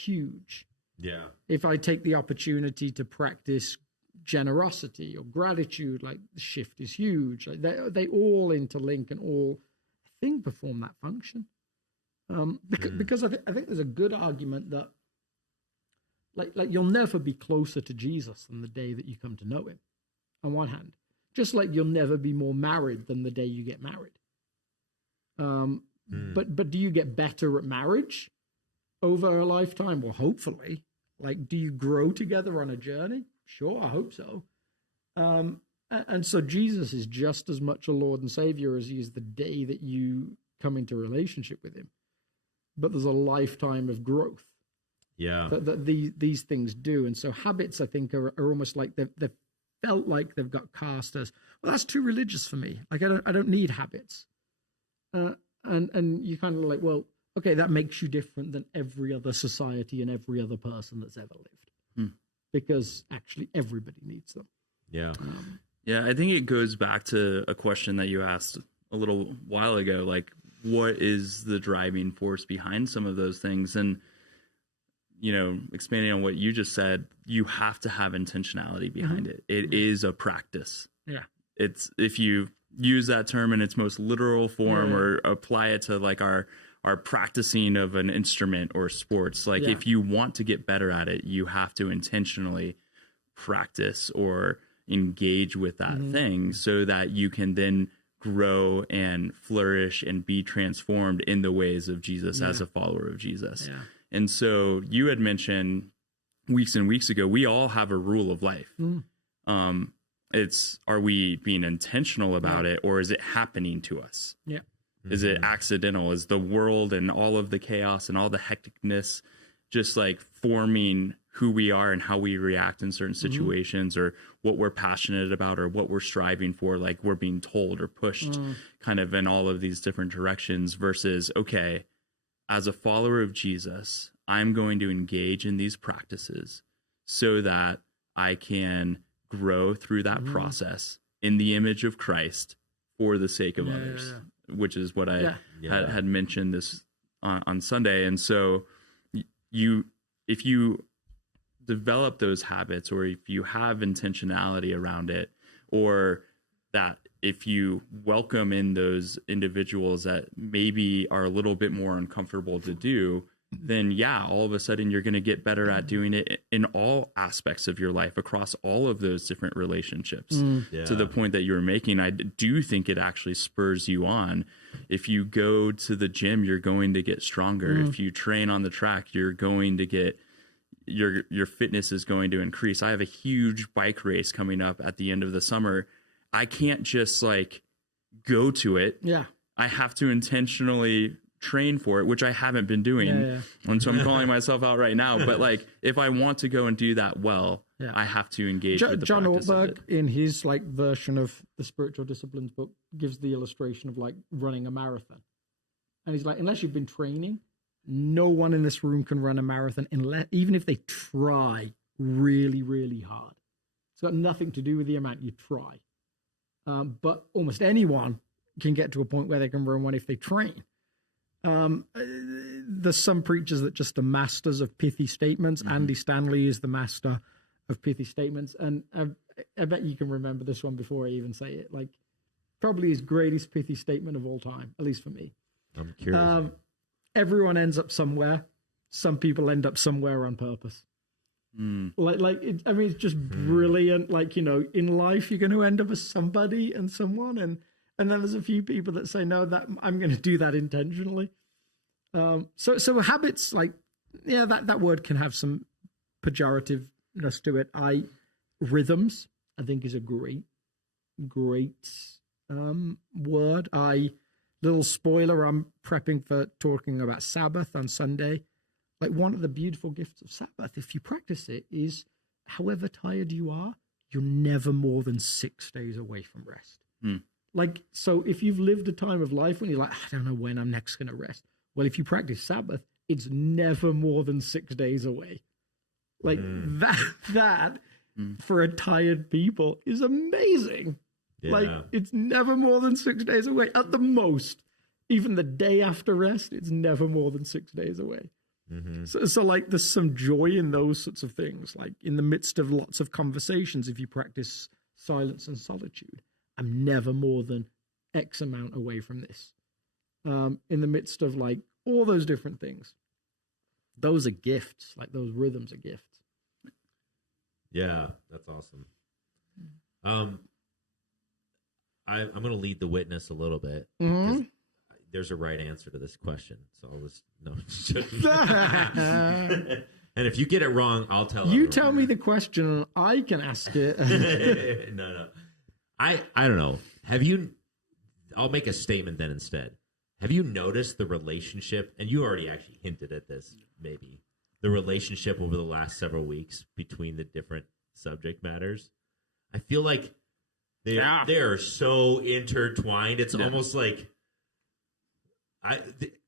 huge. Yeah. If I take the opportunity to practice generosity or gratitude, like the shift is huge. Like they all interlink and all, I think, perform that function. Because I think there's a good argument that like you'll never be closer to Jesus than the day that you come to know him, on one hand. Just like you'll never be more married than the day you get married. But do you get better at marriage over a lifetime? Well, hopefully. Like, do you grow together on a journey? Sure, I hope so. And so Jesus is just as much a Lord and Savior as he is the day that you come into relationship with him. But there's a lifetime of growth. Yeah. That these things do. And so habits, I think, are almost like they've felt like they've got cast as, well, that's too religious for me. Like, I don't need habits. And you kind of like, well, okay, that makes you different than every other society and every other person that's ever lived. Because actually everybody needs them. Yeah. Yeah, I think it goes back to a question that you asked a little while ago, like, what is the driving force behind some of those things? And, expanding on what you just said, you have to have intentionality behind it. It is a practice. Yeah. It's, if you use that term in its most literal form or apply it to like our practicing of an instrument or sports, like if you want to get better at it, you have to intentionally practice or engage with that thing so that you can then grow and flourish and be transformed in the ways of Jesus as a follower of Jesus. Yeah. And so you had mentioned weeks and weeks ago, we all have a rule of life. It's, are we being intentional about it, or is it happening to us? Yeah. Is it accidental? Is the world and all of the chaos and all the hecticness just like forming who we are and how we react in certain situations, or what we're passionate about, or what we're striving for, like we're being told or pushed kind of in all of these different directions, versus, okay, as a follower of Jesus, I'm going to engage in these practices so that I can grow through that process in the image of Christ for the sake of others, which is what I had mentioned this on Sunday. And so if you develop those habits, or if you have intentionality around it, or that if you welcome in those individuals that maybe are a little bit more uncomfortable to do, then all of a sudden you're going to get better at doing it in all aspects of your life, across all of those different relationships. To the point that you were making, I do think it actually spurs you on. If you go to the gym, you're going to get stronger. If you train on the track, you're going to get, your fitness is going to increase. I have a huge bike race coming up at the end of the summer. I can't just like go to it. Yeah. I have to intentionally train for it, which I haven't been doing. And so I'm calling myself out right now. But like, if I want to go and do that well, I have to engage with the John practice Ortberg, of it. in his like version of the Spiritual Disciplines book, gives the illustration of like running a marathon. And he's like, unless you've been training, no one in this room can run a marathon even if they try really, really hard. It's got nothing to do with the amount you try. But almost anyone can get to a point where they can run one if they train. There's some preachers that just are masters of pithy statements. Andy Stanley is the master of pithy statements. And I bet you can remember this one before I even say it. Like, probably his greatest pithy statement of all time, at least for me. I'm curious. Everyone ends up somewhere. Some people end up somewhere on purpose. It's just brilliant. Like, in life, you're going to end up as somebody and someone. And then there's a few people that say, no, that I'm going to do that intentionally. So habits, like, yeah, that word can have some pejorativeness to it. Rhythms, I think, is a great word. Little spoiler, I'm prepping for talking about Sabbath on Sunday. Like, one of the beautiful gifts of Sabbath, if you practice it, is however tired you are, you're never more than 6 days away from rest. Like, so if you've lived a time of life when you're like, I don't know when I'm next going to rest. Well, if you practice Sabbath, it's never more than 6 days away. Like that for a tired people is amazing. Yeah. Like, it's never more than 6 days away at the most. Even the day after rest, it's never more than 6 days away. So like, there's some joy in those sorts of things. Like, in the midst of lots of conversations, if you practice silence and solitude, I'm never more than X amount away from this. In the midst of, like, all those different things, those are gifts. Like, those rhythms are gifts. Yeah, that's awesome. I'm going to lead the witness a little bit. There's a right answer to this question, so I was and if you get it wrong, I'll tell you. Tell me the question, and I can ask it. No. I don't know. I'll make a statement then instead. Have you noticed the relationship, and you already actually hinted at this, maybe, the relationship over the last several weeks between the different subject matters? I feel like they are so intertwined. It's almost like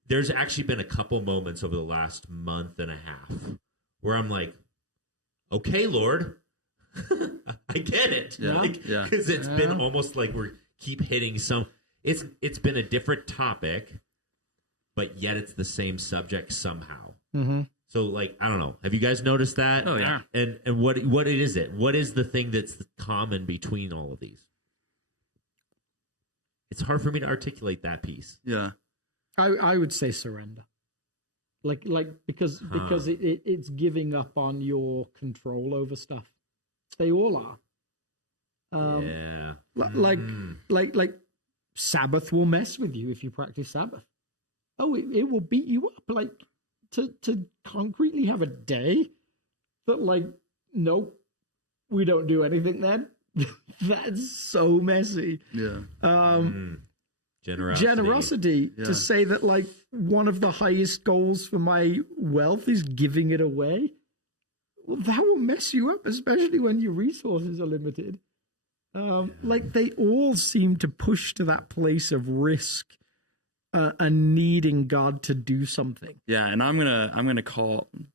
there's actually been a couple moments over the last month and a half where I'm like, okay, Lord, I get it. Because it's been almost like we keep hitting some. It's been a different topic, but yet it's the same subject somehow. So, like, I don't know. Have you guys noticed that? Oh, yeah. And what is it? What is the thing that's common between all of these? It's hard for me to articulate that piece. Yeah. I would say surrender. Like because it's giving up on your control over stuff. They all are. Like Sabbath will mess with you if you practice Sabbath. Oh, it will beat you up. Like, to concretely have a day that, like, nope, we don't do anything then. That's so messy. Yeah. Generosity to say that, like, one of the highest goals for my wealth is giving it away. Well, that will mess you up, especially when your resources are limited. Like, they all seem to push to that place of risk and needing God to do something. Yeah, and I'm gonna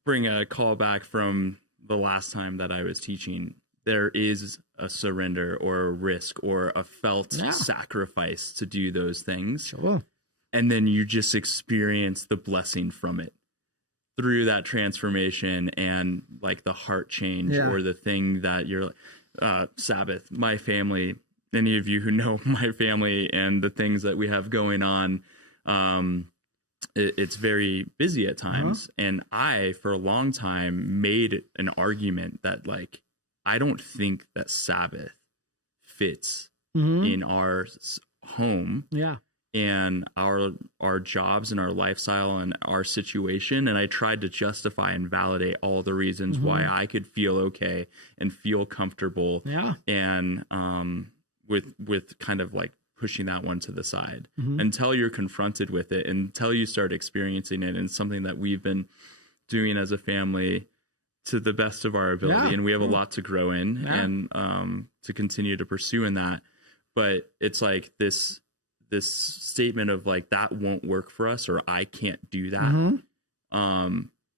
bring a call back from the last time that I was teaching. There is a surrender or a risk or a felt sacrifice to do those things. Sure. And then you just experience the blessing from it through that transformation and, like, the heart change or the thing that you're Sabbath, my family, any of you who know my family and the things that we have going on, it's very busy at times. And I, for a long time, made an argument that, like, I don't think that Sabbath fits in our home and our jobs and our lifestyle and our situation. And I tried to justify and validate all the reasons why I could feel okay and feel comfortable. And with kind of, like, pushing that one to the side until you're confronted with it, until you start experiencing it. And something that we've been doing as a family to the best of our ability. And we have a lot to grow in and to continue to pursue in that. But it's like this statement of, like, that won't work for us, or I can't do that,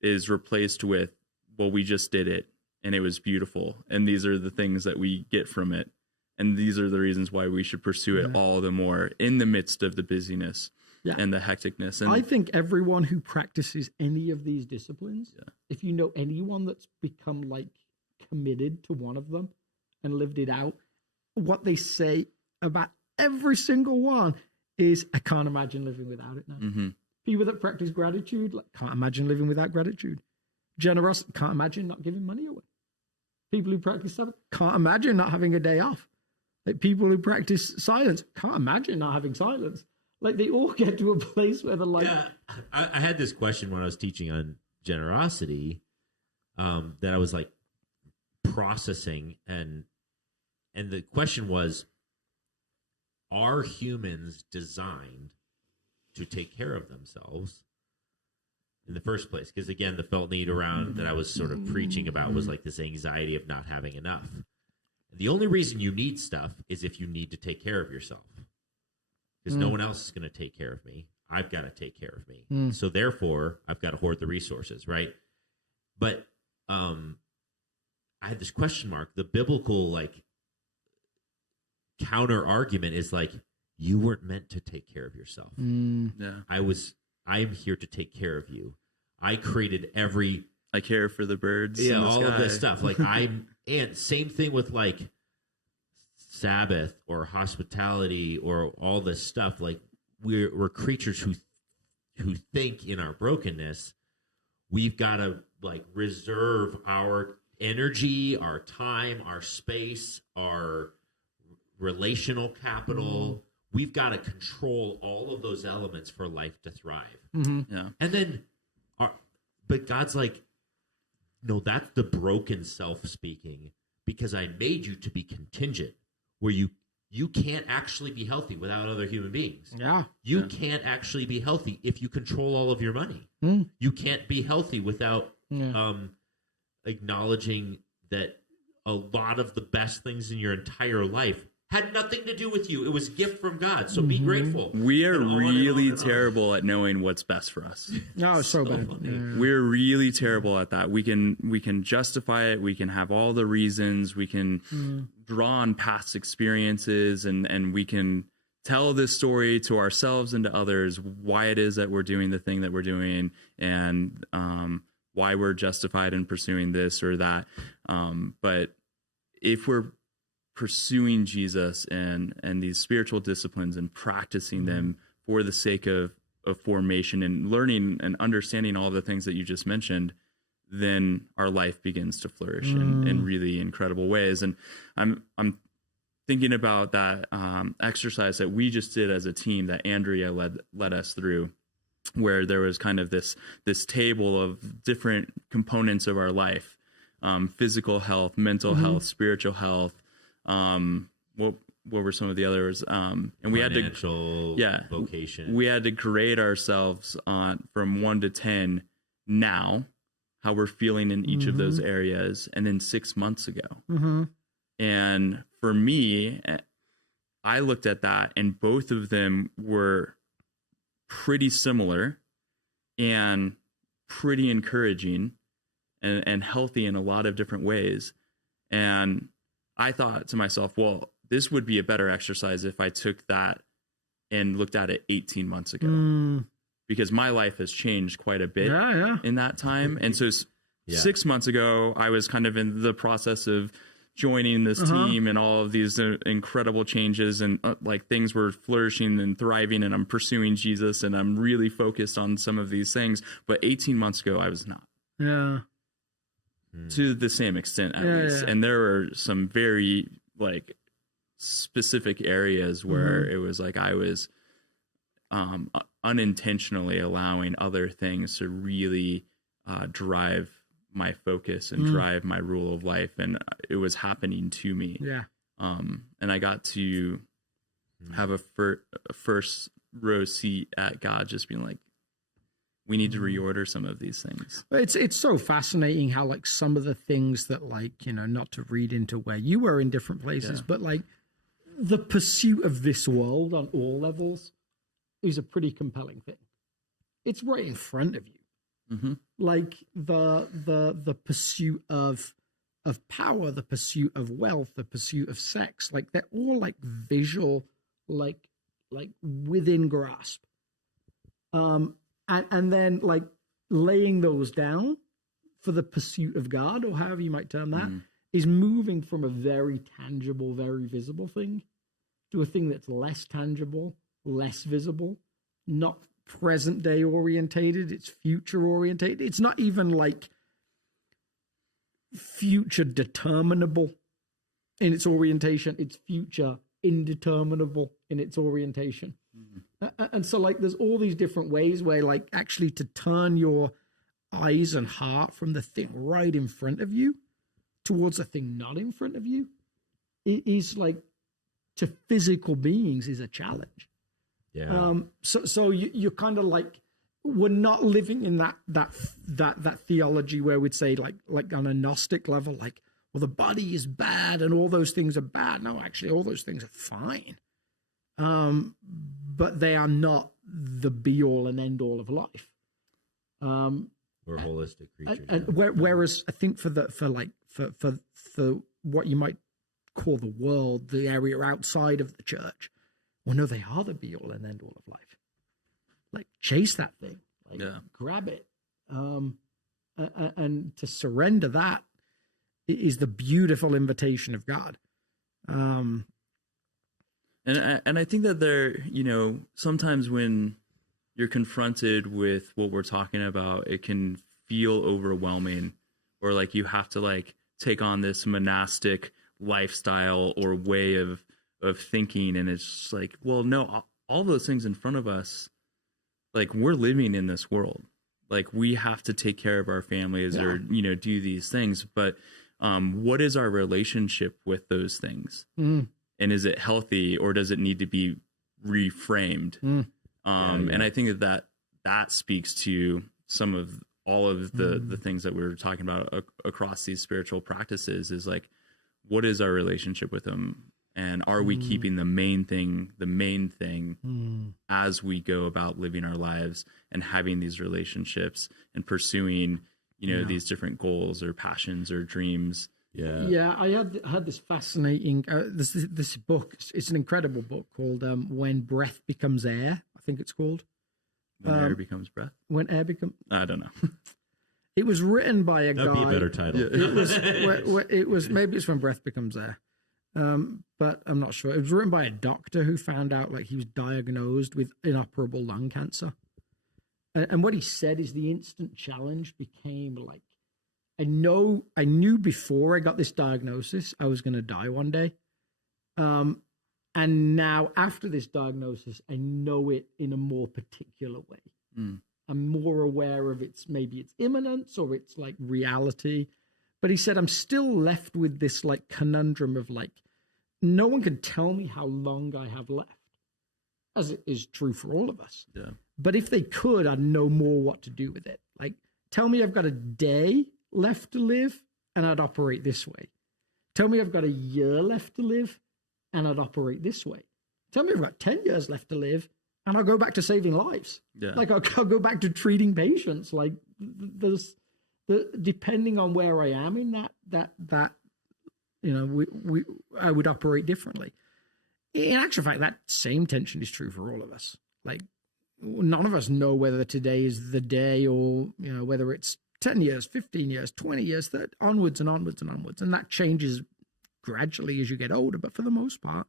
is replaced with, well, we just did it and it was beautiful. And these are the things that we get from it. And these are the reasons why we should pursue it all the more in the midst of the busyness and the hecticness. And I think everyone who practices any of these disciplines, if you know anyone that's become, like, committed to one of them and lived it out, what they say about every single one is, I can't imagine living without it now. People that practice gratitude, like, can't imagine living without gratitude. Generosity, can't imagine not giving money away. People who practice Sabbath, can't imagine not having a day off. Like, people who practice silence, can't imagine not having silence. Like they all get to a place where they're like, yeah. I had this question when I was teaching on generosity, that I was like processing, and the question was, are humans designed to take care of themselves in the first place? Because again, the felt need around that I was sort of preaching about was like this anxiety of not having enough. The only reason you need stuff is if you need to take care of yourself, because no one else is going to take care of me. I've got to take care of me. So therefore, I've got to hoard the resources, right? But I had this question mark. The biblical like counter argument is like, you weren't meant to take care of yourself. Yeah. I'm here to take care of you. I created I care for the birds. Yeah, in the all sky. of this stuff. Like and same thing with like Sabbath or hospitality or all this stuff. Like we're creatures who think in our brokenness, we've got to like reserve our energy, our time, our space, our relational capital. We've got to control all of those elements for life to thrive. Yeah. And then, but God's like, no, that's the broken self speaking, because I made you to be contingent, where you can't actually be healthy without other human beings. yeah, You can't actually be healthy if you control all of your money. You can't be healthy without acknowledging that a lot of the best things in your entire life had nothing to do with you. It was a gift from God. So be grateful. We are And on really and on. terrible at knowing what's best for us. no, it's so bad. funny. Yeah. We're really terrible at that. We can justify it. We can have all the reasons. We can draw on past experiences, and we can tell this story to ourselves and to others why it is that we're doing the thing that we're doing, and why we're justified in pursuing this or that. But if we're pursuing Jesus and these spiritual disciplines and practicing them for the sake of formation and learning and understanding all the things that you just mentioned, then our life begins to flourish in really incredible ways. And I'm thinking about that exercise that we just did as a team that Andrea led us through, where there was kind of this table of different components of our life, physical health, mental health, spiritual health. What were some of the others? And we had to vocation. We had to grade ourselves on from 1 to 10 now, how we're feeling in each of those areas, and then 6 months ago. And for me, I looked at that, and both of them were pretty similar and pretty encouraging and healthy in a lot of different ways. And I thought to myself, well, this would be a better exercise if I took that and looked at it 18 months ago, because my life has changed quite a bit in that time. And so 6 months ago, I was kind of in the process of joining this team and all of these incredible changes, and like things were flourishing and thriving, and I'm pursuing Jesus, and I'm really focused on some of these things. But 18 months ago, I was not. Yeah. To the same extent, at least. And there were some very like specific areas where it was like I was unintentionally allowing other things to really drive my focus and drive my rule of life, and it was happening to me. And I got to have a first row seat at God, just being like, we need to reorder some of these things. It's so fascinating how like some of the things that, like, you know, not to read into where you were in different places, but like the pursuit of this world on all levels is a pretty compelling thing. It's right in front of you. Like the pursuit of power, the pursuit of wealth, the pursuit of sex, like they're all like visual, like within grasp. And then like laying those down for the pursuit of God, or however you might term that, is moving from a very tangible, very visible thing to a thing that's less tangible, less visible, not present day orientated, it's future orientated. It's not even like future determinable in its orientation, it's future indeterminable in its orientation. And so like there's all these different ways where like actually to turn your eyes and heart from the thing right in front of you towards a thing not in front of you, it is like to physical beings is a challenge. Yeah. So you're kind of like, we're not living in that theology where we'd say like on a Gnostic level, like, well, the body is bad and all those things are bad. No, actually, all those things are fine. But they are not the be all and end all of life. We're holistic creatures. Whereas I think for what you might call the world, the area outside of the church, well, no, they are the be all and end all of life. Like chase that thing, like grab it, and to surrender that is the beautiful invitation of God. And I think that there, sometimes when you're confronted with what we're talking about, it can feel overwhelming, or like you have to like take on this monastic lifestyle or way of thinking. And it's just like, well, no, all those things in front of us, like we're living in this world, like we have to take care of our families or, do these things. But what is our relationship with those things? And is it healthy, or does it need to be reframed? And I think that speaks to some of all of the things that we were talking about across these spiritual practices, is like, what is our relationship with them? And are we keeping the main thing as we go about living our lives and having these relationships and pursuing, these different goals or passions or dreams? Yeah. I had this fascinating this book. It's an incredible book called "When Breath Becomes Air." I think it's called. When air becomes breath. When air becomes. I don't know. It was written by a guy. That'd be a better title. It was maybe it's When Breath Becomes Air, but I'm not sure. It was written by a doctor who found out like he was diagnosed with inoperable lung cancer, and what he said is the instant challenge became like, I knew before I got this diagnosis I was going to die one day, and now after this diagnosis I know it in a more particular way. I'm more aware of maybe its imminence or its like reality. But he said, I'm still left with this like conundrum of like, no one can tell me how long I have left, as it is true for all of us. Yeah. But if they could, I'd know more what to do with it. Like, tell me I've got a day left to live and I'd operate this way. Tell me I've got a year left to live and I'd operate this way. Tell me I've got 10 years left to live and I'll go back to saving lives. Yeah. Like I'll go back to treating patients. Like depending on where I am in that I would operate differently. In actual fact, that same tension is true for all of us. Like none of us know whether today is the day or, whether it's 10 years, 15 years, 20 years, onwards and onwards and onwards. And that changes gradually as you get older. But for the most part,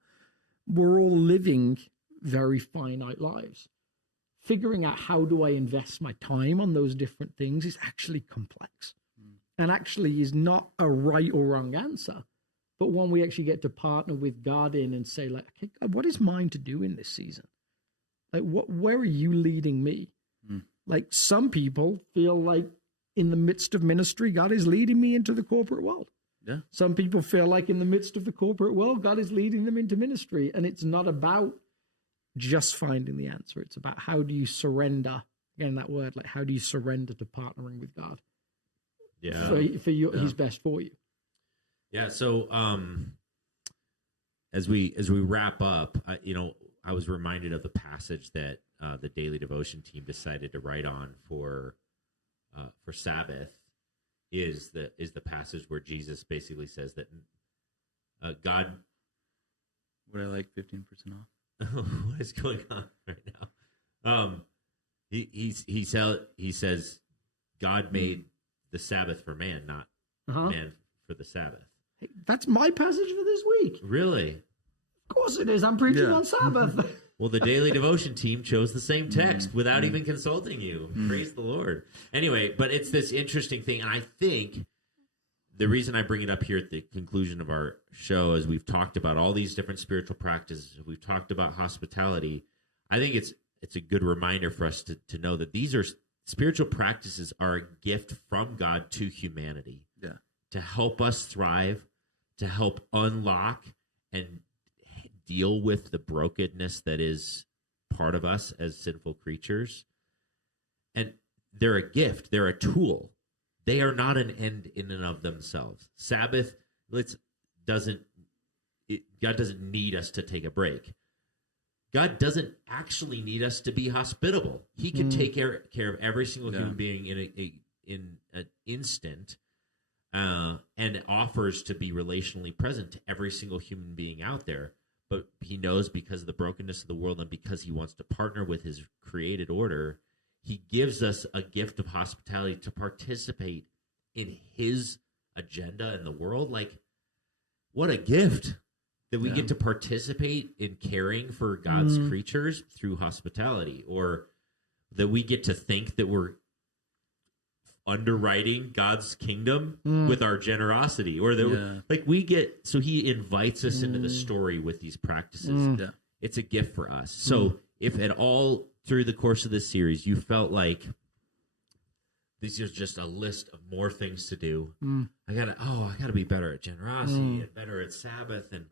we're all living very finite lives. Figuring out how do I invest my time on those different things is actually complex and actually is not a right or wrong answer, but one we actually get to partner with God in and say like, okay, God, what is mine to do in this season? Like where are you leading me? Like some people feel like in the midst of ministry, God is leading me into the corporate world. Yeah. Some people feel like in the midst of the corporate world, God is leading them into ministry. And it's not about just finding the answer. It's about how do you surrender, again, that word, like how do you surrender to partnering with God? Yeah. For you, He's best for you. Yeah. So as we wrap up, I was reminded of the passage that the daily devotion team decided to write on for Sabbath is the passage where Jesus basically says that God. Would I like 15% off? What is going on right now? He says God made the Sabbath for man, not man for the Sabbath. Hey, that's my passage for this week. Really? Of course it is. I'm preaching on Sabbath. Well, the daily devotion team chose the same text without even consulting you. Praise the Lord. Anyway, but it's this interesting thing, and I think the reason I bring it up here at the conclusion of our show is we've talked about all these different spiritual practices. We've talked about hospitality. I think it's it's a good reminder for us to know that these are spiritual practices are a gift from God to humanity. Yeah. To help us thrive, to help unlock and deal with the brokenness that is part of us as sinful creatures. And they're a gift. They're a tool. They are not an end in and of themselves. Sabbath, God doesn't need us to take a break. God doesn't actually need us to be hospitable. He can take care of every single human being in an instant, and offers to be relationally present to every single human being out there. But he knows, because of the brokenness of the world and because he wants to partner with his created order, he gives us a gift of hospitality to participate in his agenda in the world. Like, what a gift that we get to participate in caring for God's creatures through hospitality, or that we get to think that we're underwriting God's kingdom with our generosity, or that so he invites us into the story with these practices. It's a gift for us. So if at all through the course of this series you felt like this is just a list of more things to do, I gotta be better at generosity and better at Sabbath, and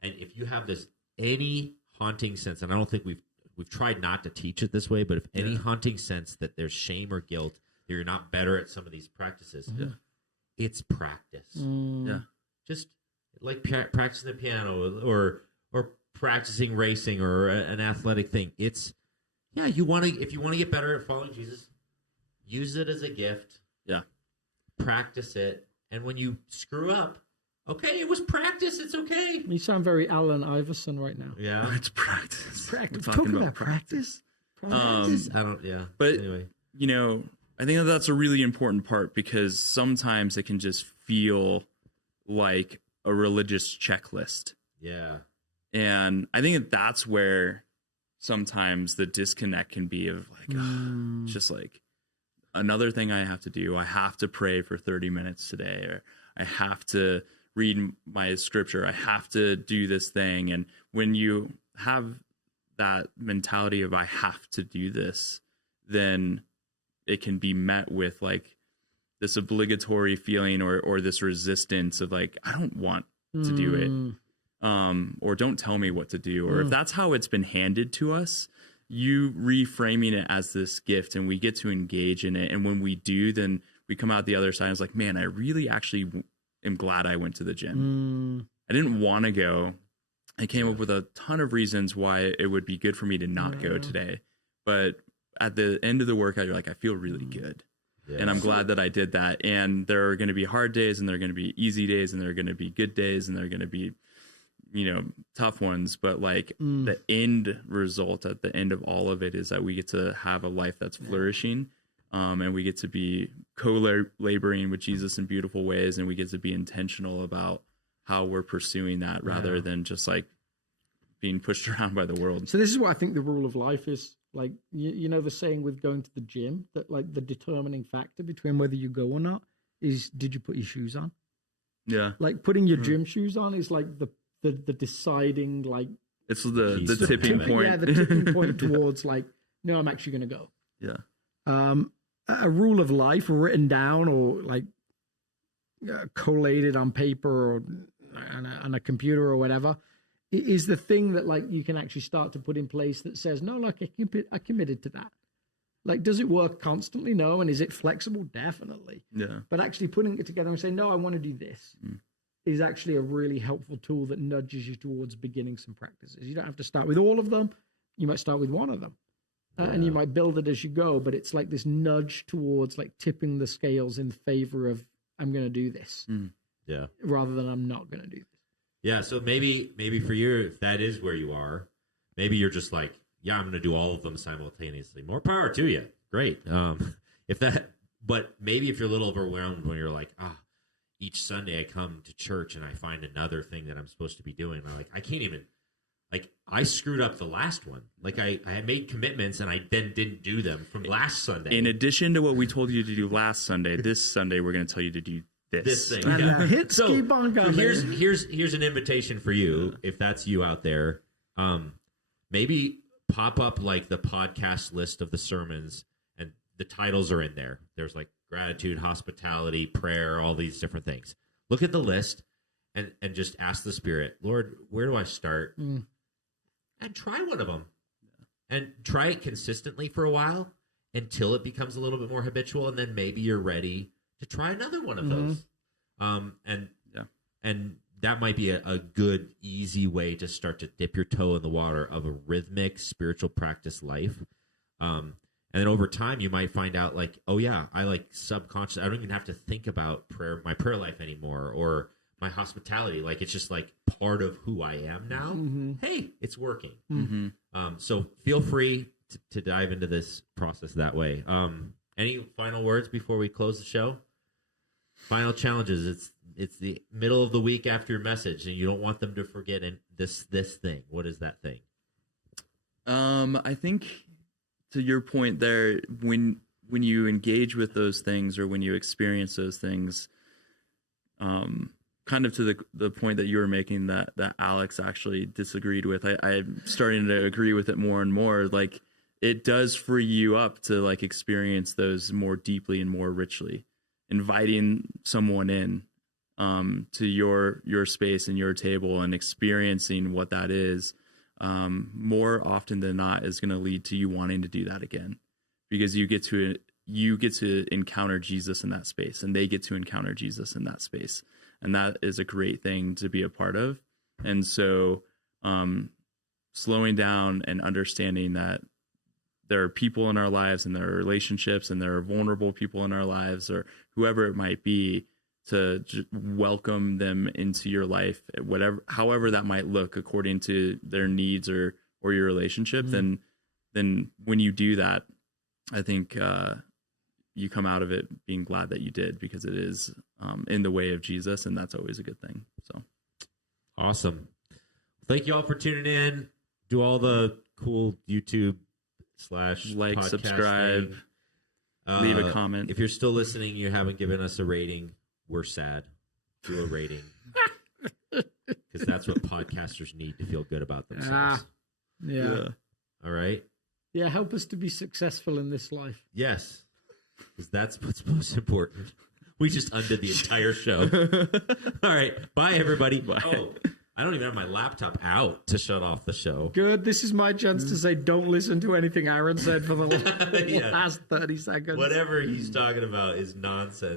if you have any haunting sense, and I don't think we've tried not to teach it this way, but if any haunting sense that there's shame or guilt that you're not better at some of these practices, it's practice. Just like practicing the piano or practicing racing or an athletic thing. It's if you want to get better at following Jesus, use it as a gift. Practice it, and when you screw up, okay, it was practice. It's okay. You sound very Allen Iverson right now. Yeah, it's practice. Practice. Talking about practice. Practice. I don't. Yeah. But anyway, I think that's a really important part, because sometimes it can just feel like a religious checklist. Yeah. And I think that's where sometimes the disconnect can be of like, just like another thing I have to do. I have to pray for 30 minutes today, or I have to read my scripture. I have to do this thing. And when you have that mentality of I have to do this, then it can be met with like this obligatory feeling or this resistance of like, I don't want to do it. Or don't tell me what to do. Or if that's how it's been handed to us, you reframing it as this gift, and we get to engage in it. And when we do, then we come out the other side and it's like, man, I really actually am glad I went to the gym. I didn't want to go. I came up with a ton of reasons why it would be good for me to not go today. But at the end of the workout, you're like, I feel really good. And I'm glad that I did that. And there are going to be hard days, and there are going to be easy days, and there are going to be good days, and there are going to be, tough ones. But like the end result at the end of all of it is that we get to have a life that's flourishing. And we get to be co-laboring with Jesus in beautiful ways, and we get to be intentional about how we're pursuing that rather than just like being pushed around by the world. So this is what I think the rule of life is. Like, the saying with going to the gym, that like the determining factor between whether you go or not is, did you put your shoes on? Yeah. Like putting your gym shoes on is like the deciding, like, it's the tipping point. Yeah, the tipping point towards like, no, I'm actually going to go. Yeah. A rule of life written down or like collated on paper or on a computer or whatever is the thing that like you can actually start to put in place that says, no, like I committed to that. Like, does it work constantly? No. And is it flexible? Definitely. Yeah. But actually putting it together and saying, no, I want to do this is actually a really helpful tool that nudges you towards beginning some practices. You don't have to start with all of them. You might start with one of them. And you might build it as you go, but it's like this nudge towards like tipping the scales in favor of, I'm going to do this. Rather than I'm not going to do this. Yeah, so maybe for you, if that is where you are, maybe you're just like, yeah, I'm going to do all of them simultaneously. More power to you. Great. But maybe if you're a little overwhelmed when you're like, each Sunday I come to church and I find another thing that I'm supposed to be doing. I'm like, I can't even, like, I screwed up the last one. Like, I had made commitments and I then didn't do them from last Sunday. In addition to what we told you to do last Sunday, this Sunday we're going to tell you to do this thing. And keep on going. Here's an invitation for you, if that's you out there. Maybe pop up like the podcast list of the sermons, and the titles are in there. There's like gratitude, hospitality, prayer, all these different things. Look at the list and just ask the Spirit, Lord, where do I start? And try one of them. And try it consistently for a while until it becomes a little bit more habitual, and then maybe you're ready to try another one of those. And that might be a good, easy way to start to dip your toe in the water of a rhythmic spiritual practice life. And then over time, you might find out like, oh yeah, I like subconscious. I don't even have to think about my prayer life anymore, or my hospitality. Like it's just like part of who I am now. Hey, it's working. So feel free to dive into this process that way. Any final words before we close the show? Final challenges. It's the middle of the week after your message, and you don't want them to forget this thing. What is that thing? I think to your point there, when you engage with those things or when you experience those things, kind of to the point that you were making that Alex actually disagreed with, I'm starting to agree with it more and more. Like it does free you up to like experience those more deeply and more richly, inviting someone in to your space and your table and experiencing what that is. More often than not is going to lead to you wanting to do that again, because you get to encounter Jesus in that space, and they get to encounter Jesus in that space. And that is a great thing to be a part of. And so, slowing down and understanding that there are people in our lives and there are relationships and there are vulnerable people in our lives, or whoever it might be, to welcome them into your life, however that might look according to their needs or your relationship. Then when you do that, I think you come out of it being glad that you did, because it is in the way of Jesus, and that's always a good thing. So awesome. Thank you all for tuning in. Do all the cool YouTube / like, subscribe, leave a comment. If you're still listening, you haven't given us a rating, we're sad. Do a rating. Because that's what podcasters need to feel good about themselves. Yeah. All right? Yeah, help us to be successful in this life. Yes. Because that's what's most important. We just undid the entire show. All right. Bye, everybody. Bye. Oh, I don't even have my laptop out to shut off the show. Good. This is my chance to say don't listen to anything Aaron said for the last 30 seconds. Whatever he's talking about is nonsense.